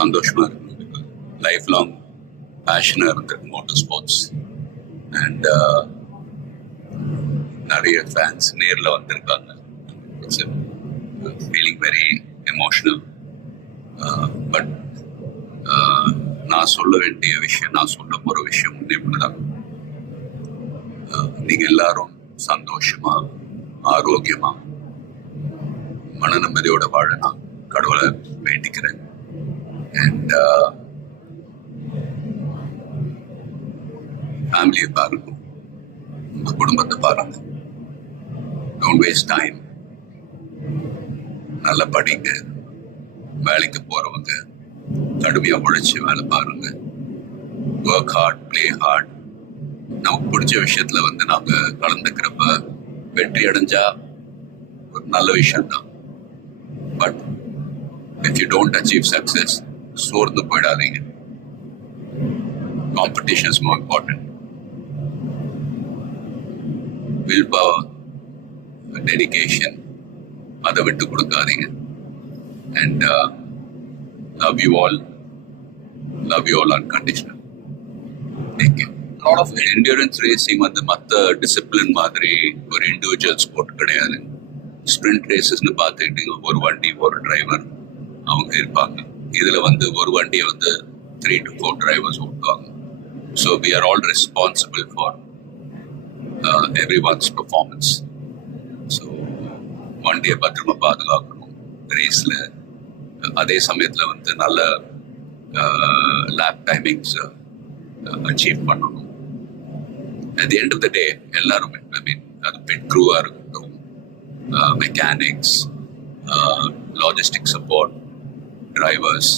சந்தோஷமா இருக்கு. Life long பேஷனாக இருந்திருக்கு மோட்டர் ஸ்போர்ட்ஸ். அண்ட் நிறைய ஃபேன்ஸ் நேரில் வந்திருக்காங்க. It's feeling very emotional. But நான் சொல்ல வேண்டிய விஷயம், நான் சொல்ல போகிற விஷயம் இப்படிதான். நீங்கள் எல்லாரும் சந்தோஷமா, ஆரோக்கியமா, மன நிம்மதியோட வாழ நான் கடவுளை வேண்டிக்கிறேன். அண்ட் ஃபேமிலியை பாருங்க, உங்க குடும்பத்தை பாருங்க. Don't waste time. நல்லா படிங்க. வேலைக்கு போறவங்க கடுமையா உழைச்சி வேலை பாருங்க. Work hard, play hard. நமக்கு பிடிச்ச விஷயத்துல நாங்க கலந்துக்கிறப்ப வெற்றி அடைஞ்சா ஒரு நல்ல விஷயம் தான். But if you don't achieve success, சோர்ந்து போயிடாதீங்க. Competition is more important. Will power, dedication, அதை விட்டு கொடுக்காதீங்க. And love you all unconditional. Take care. lot of endurance racing மற்ற டிசிப்ளின் மாதிரி ஒரு இண்டிவிஜுவல் ஸ்போர்ட் கிடையாது. ஸ்ப்ரிண்ட் ரேசஸ்னு பார்த்துக்கிட்டீங்க, ஒரு வண்டி ஒரு டிரைவர் அவங்க இருப்பாங்க. இதில் ஒரு வண்டியை 3 to 4 டிரைவர்ஸ் ஓட்டுவாங்க. So we are all responsible for everyone's performance. So வண்டியை பத்திரமா பாதுகாக்கணும் ரேஸில். அதே சமயத்தில் நல்ல லேப் டைமிங்ஸ் அச்சீவ் பண்ணணும். At the end of the day எல்லாருமே, ஐ மீன் அது பிட் க்ரூவாக இருக்கட்டும், மெக்கானிக்ஸ், லாஜிஸ்டிக் சப்போர்ட், டிரைவர்ஸ்,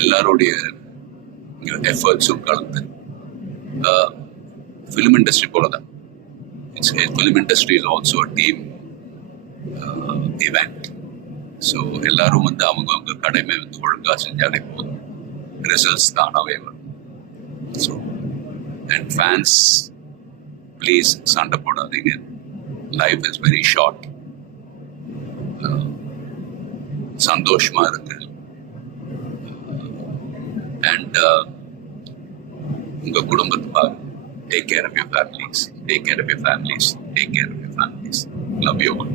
எல்லாருடைய எஃபர்ட்ஸும் கலந்து ஃபிலிம் இண்டஸ்ட்ரி போல தான். Film industry is also a team event. So எல்லாரும் அவங்க கடமை ஒழுங்காக செஞ்சாலே போதும், ரிசல்ட்ஸ் தானாகவே வரும். ஸோ அண்ட் ஃபேன்ஸ், ப்ளீஸ் சண்டை போடாதீங்க. Life is very short. சந்தோஷமா இருக்கு. அண்ட் உங்க குடும்பத்தை பாருங்க. Take care of your families. Take care of your families. Take care of your families. Love you all.